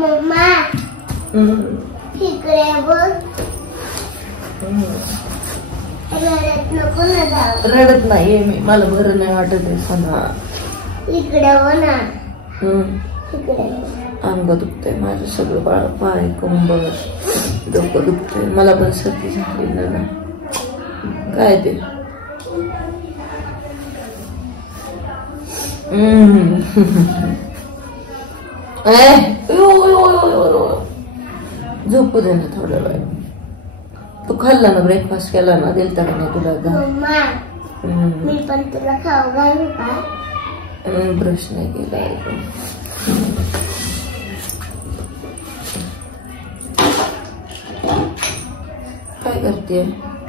Mamma इकडे बघ. रडत नको ना जाऊ. रडत नाहीये मी, मला बरं नाही वाटत आहे सोना. इकडे हो ना. इकडे अंग दुखतंय माझं सगळं, पाय कंबर डोकं दुखतंय. मला पण सर्दी झाली ना. काय ते झोपू दे ना थोडा वेळ. तू खाल्ला ना, ब्रेकफास्ट केला ना, दिलता का नाही तुला? मी पण तुला खाऊ घालू का? ब्रश नाही केला. काय करते?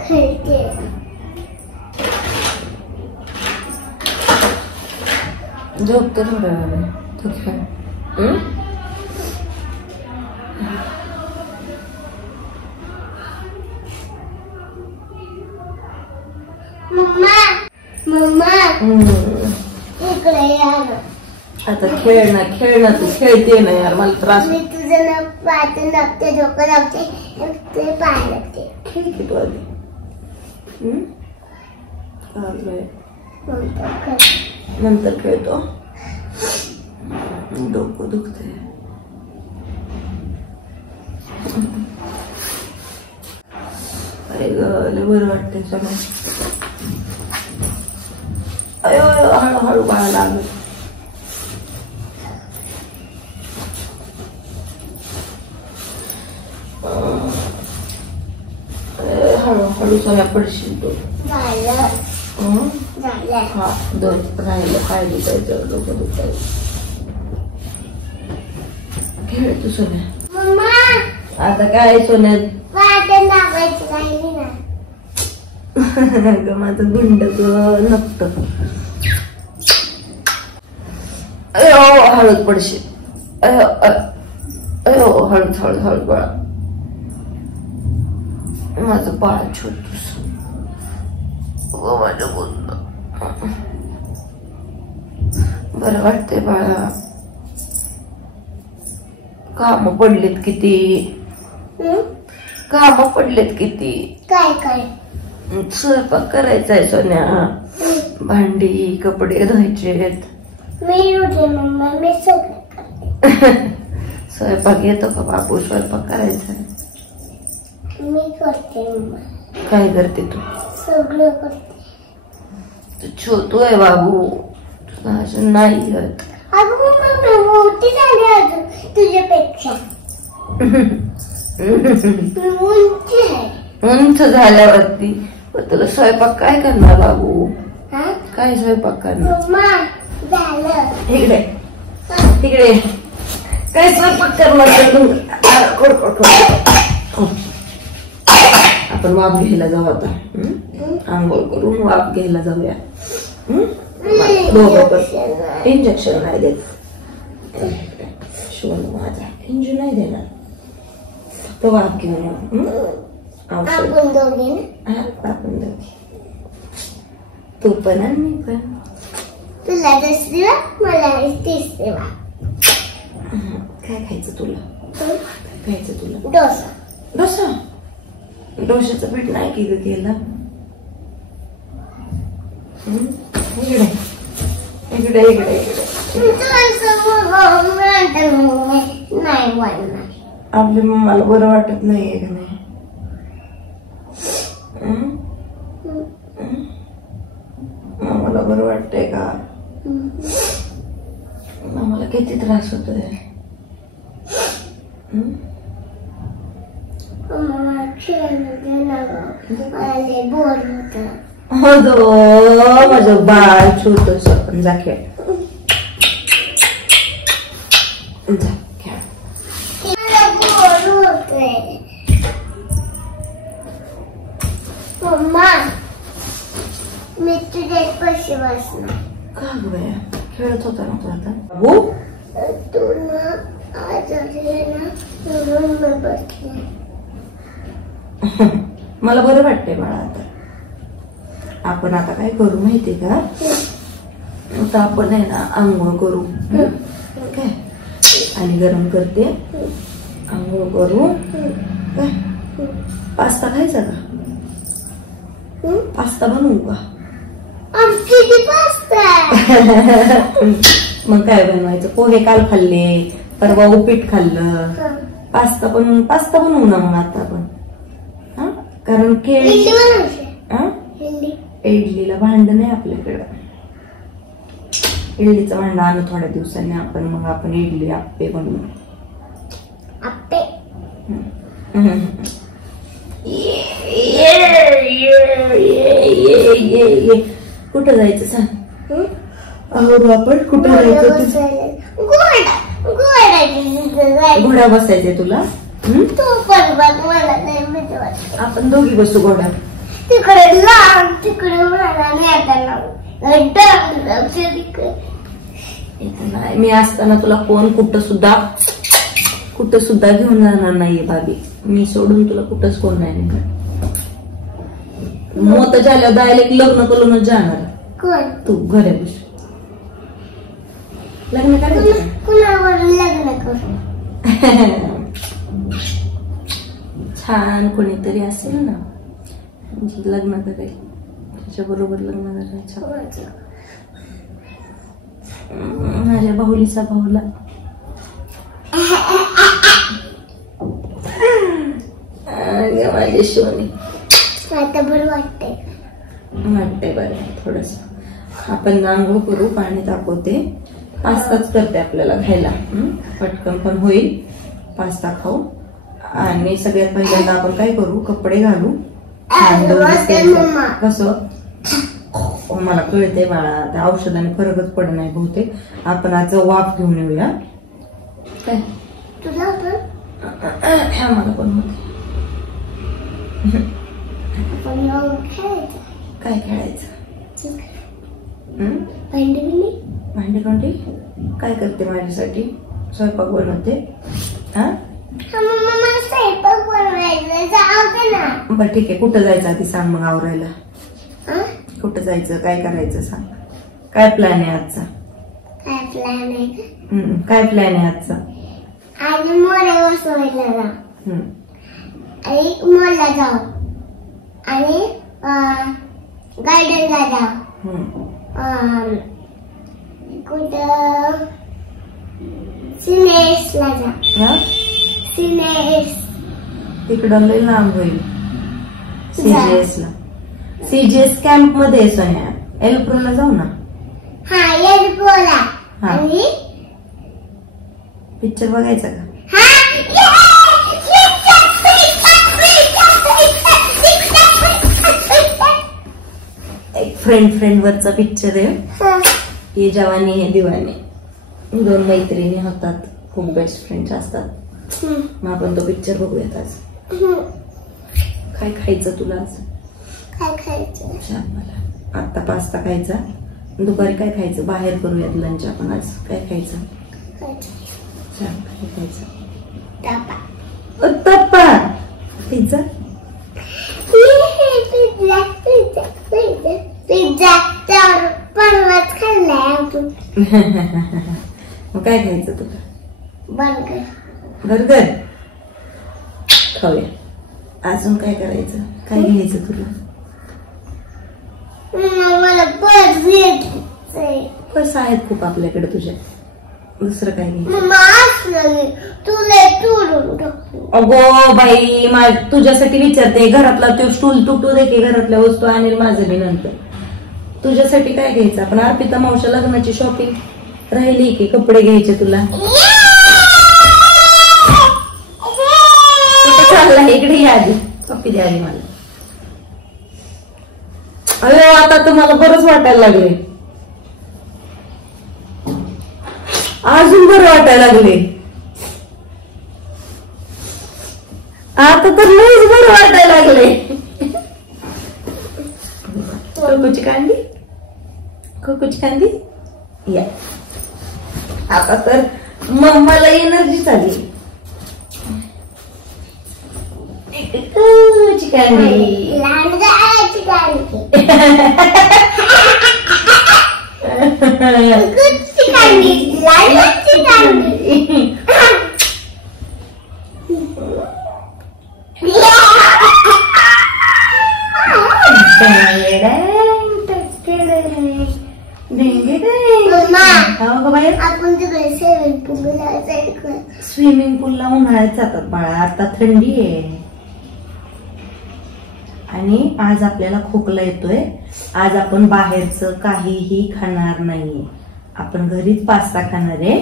खेळते. झोपते थोड्या वेळ. तू खेळ. इकडे या ना. आता खेळ ना, खेळ ना, तू खेळते ना यार, मला त्रास. मी तुझं ना पाय लागते, डोकं लागते, ते पाय लागते. खेळ की तू आधी. नंतर खेळतो. डोकं दुखते. अरे ग, लय बरं वाटते सगळं. अयो हळूहळू बाळा लागलं. हळूहळू सगळ्या पडशील तू. हा राहिलं काय दुखायचं, डोकं दुखायचं. खेळ तू सोन्या. आता काय सोन्यात माझं गुंड नकत. अयो हळूच पडशील. अयो अयो हळूच हळूच हळूच बाळा. माझं बाळ छोटूस. माझं गुंड. बरं वाटतंय बाळा. काम पडलेत किती, काम पडलेत किती. काय काय स्वयंपाक करायचाय सोन्या. भांडी कपडे धुवायचेत. मी सगळं स्वयंपाक येतो का बाबू? स्वयंपाक करायचा. मी करते. काय करते तू? सगळं करते. तू छोटू आहे बाबू, तुला अजून नाही येत. अगं मोठी झाली अजून तुझ्यापेक्षा. उंची आहे. उंच झाल्यावरती तुला स्वयंपाक काय करणार बाबू? काय स्वयंपाक करणार? इकडे तिकडे काय स्वयंपाक करणार? आपण वाफ घ्यायला जाऊ आता. आंघोळ करून वाफ घ्यायला जाऊया. इंजेक्शन नाही देत शिवण. माझा इंजू नाही देणार. तो वाफ घेऊन आपण दोघे आपण दोघे. तू पण आणि मी पण. तुला दुसरी वाफ, मला तिसरी वाफ. काय खायचं तुला? खायचं तुला? डोसा. डोसा? डोशाचं पीठ नाही की ग केलं? इकडे इकडे इकडे इकडे. नाही वाढणार. आपल्या मम्माला बरं वाटत नाहीये का नाही? मला बरं वाटतंय का? मला किती त्रास होतोय. बोर होत. माझं बाळ छोटस. पण जा खेळ. जा खेळ. बोर होतंय. मम्मा मी तुझ्या पैसे बसणार. का ग बाया? खेळत होता ना तू आता? बाबू तू ना आजारी ना म्हणून मी बसले. मला बरं वाटतंय बाळा आता. आपण आता काय करू माहितीये का? आता आपण आहे ना आंघोळ करू. काय आणि गरम करते. आंघोळ करू. काय पास्ता खायचा का? पास्ता बनवू का? मग काय बनवायचं? पोहे काल खाल्ले, परवा उपीट खाल्लं. पास्ता बनवू ना मग आता आपण. कारण इडलीला भांड नाही आपल्याकडं. इडलीचं भांड आणू थोड्या दिवसांनी आपण इडली आप्पे बनवू. आप्पे कुठं जायचं सांग? आपण कुठं जायचं? घोडा बसायचंय तुला? आपण दोघी बसू घोडा. तिकडे लांब तिकडे मी असताना तुला कोण कुठं सुद्धा घेऊन जाणार नाहीये भाभी. मी सोडून तुला कुठंच कोण नाही नेणार. मोत झाल्यावर डायरेक्ट लग्न करूनच जाणार. कोण? तू घरी बस. लग्न करायचं? कुणावर लग्न करू? छान कोणीतरी असेल ना लग्न करायचं, त्याच्या बरोबर लग्न करायचं. माझ्या बाहुलीचा भाऊला. माझे शिवणी आता बरं वाटतंय बरं. थोडस आपण आंघोळ करू. पाणी तापवते. पास्ताच करते आपल्याला खायला. पटकन पण होईल. पास्ता खाऊ. आणि सगळ्यात पहिल्यांदा आपण काय करू? कपडे घालू. कसं मला कळते बाळा, त्या औषधाने फरकच पडत नाही बहुतेक. आपण आज वाफ घेऊन येऊया. काय तुला मला पण होते. काय खेळायचं? भांडी कोणती? काय करते माझ्यासाठी? स्वयंपाक बनवते. बरं ठीक आहे. कुठं जायचं आधी सांग मग आवरायला. कुठं जायचं? काय करायचं सांग. काय प्लॅन आहे आजचा? काय प्लॅन आहे आजचा? आणि मोरे बसवायला जा आणि मॉलला जाऊ आणि गार्डनला जाऊ. कुठं? सिनेसला जा. सिनेस तिकडं लई लांब होईल. सीजीएस कॅम्प मध्ये सोन्या. एलप्रोला जाऊ ना. हा एलप्रोला. आणि पिक्चर बघायचा का? एक फ्रेंड वरचा पिक्चर आहे. ये जवानी है दीवानी. 2 मैत्रिणी होतात, खूप बेस्ट फ्रेंड्स असतात. मग आपण तो पिक्चर बघूयात आज. काय खायचं तुला आज? काय खायचं? छान. मला आता पास्ता खायचा. दुपारी काय खायचं? बाहेर करूयात लंच आपण आज. काय खायचं? छान. काय खायचं? उत्तप्पा. पिझ्झा. परवाच खाल्लाय आपण. मग काय खायचं तुला? बर्गर खाऊया. अजून काय करायचं? काय घ्यायचं तुला? मला पर्स आहेत खूप आपल्याकडे तुझ्या. दुसरं काय घ्यायचं? अगो बाई, तुझ्यासाठी विचारते. घरातला तो स्टूल तुटू दे की घरातल्या वस्तू आणेल माझं मी नंतर. तुझ्यासाठी काय घ्यायचं? आपण अर्पिता मावशी लग्नाची शॉपिंग राहिली की कपडे घ्यायचे तुला. चालला इकडे या आधी. कॉफी द्या आधी मला. अरे आता तुम्हाला बरंच वाटायला लागले. अजून बरं वाटायला लागले. आता तर लईच बरं वाटायला लागले. खोकूची कांदी या. आता तर मला एनर्जी चालली. चिकन आपण तिकडे स्विमिंग पूलला जायचं. स्विमिंग पूलला उन्हाळ्यात जातात बाळा, आता थंडी आहे. आणि आज आपल्याला खोकला येतोय. आज आपण बाहेरचं काहीही खाणार नाहीये. आपण घरीच पास्ता खाणार आहे.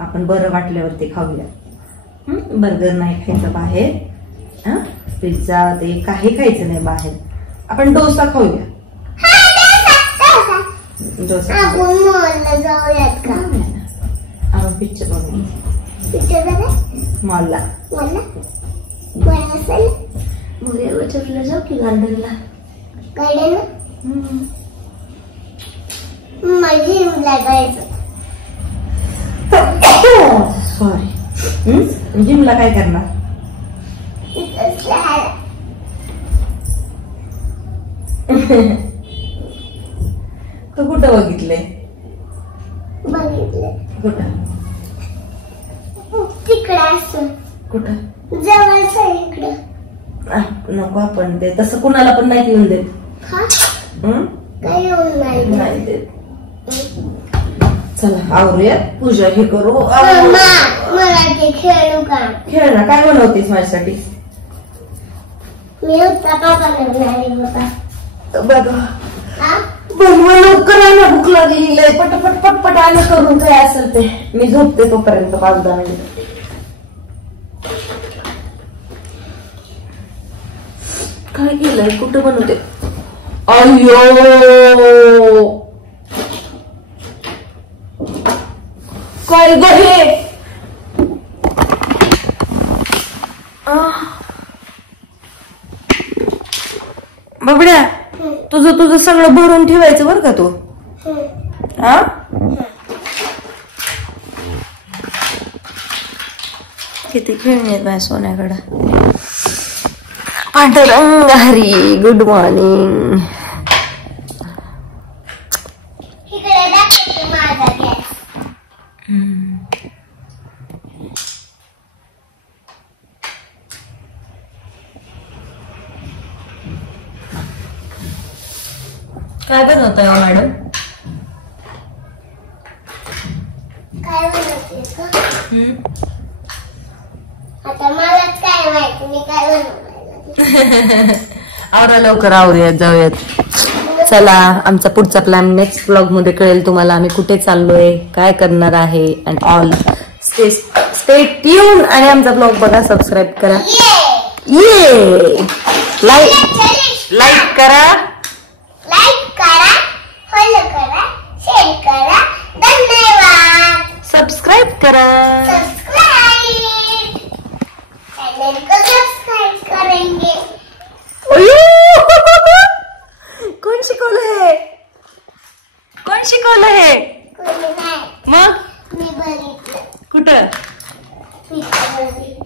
आपण बरं वाटल्यावरती खाऊया. बर्गर नाही खायचं बाहेर, पिझ्झा ते काही खायचं नाही बाहेर. आपण डोसा खाऊया. डोसा आपण मॉलला जाऊयात का? आपण पिक्चर बघूया. पिक्चर बघा मॉलला. मोरया वचरला जाऊ की गार्डनला? जिमला जायचं. सॉरी, जिमला काय करणार? तू कुठं बघितलंय? कुठं? तिकडे असं कुठं? जवळच आहे इकडं. नको, आपण ते तसं कुणाला पण नाही येऊन देत. काय येऊन नाही देत. चला आवरूया, पूजा हे करू. मला ते खेळू का? खेळ ना. काय बनवतेस माझ्यासाठी? मी होता बाबा लागणारी होता. बघा बनवा लवकर आहे ना, भूक लागलेली आहे. पटपट पटपट आलं करून काय असेल ते. मी झोपते तोपर्यंत 5-10 मिनिट. काय केलंय? कुठं बनवते? अय्यो, काय ग हे? बाबड्या, तुझं सगळं भरून ठेवायचं बरं का तू. किती खेळणी आहेत माझ्या सोन्याकडं. पांढरंग हरी, गुड मॉर्निंग. इकडे दाखवते माझा गॅस. काय बनवताय मॅडम? काय बनवते का? आता मलाच काय माहिती मी काय बनवणार. आवरा लवकर, आवरूयात, जाऊयात. चला, आमचा पुढचा प्लॅन नेक्स्ट ब्लॉग मध्ये कळेल तुम्हाला. आम्ही कुठे चाललोय, काय करणार आहे, अँड ऑल. स्टे ट्यून आणि आमचा ब्लॉग बघा, सबस्क्राईब करा. ये लाईक करा, फॉलो करा, शेअर करा. धन्यवाद. सबस्क्राईब करा. चैनल को सब्सक्राइब करेंगे. कोण शिकवलं हे? कोण शिकवलं हे? कोणी नाही, मग मी बघितलं. कुठं? मी बघितलं.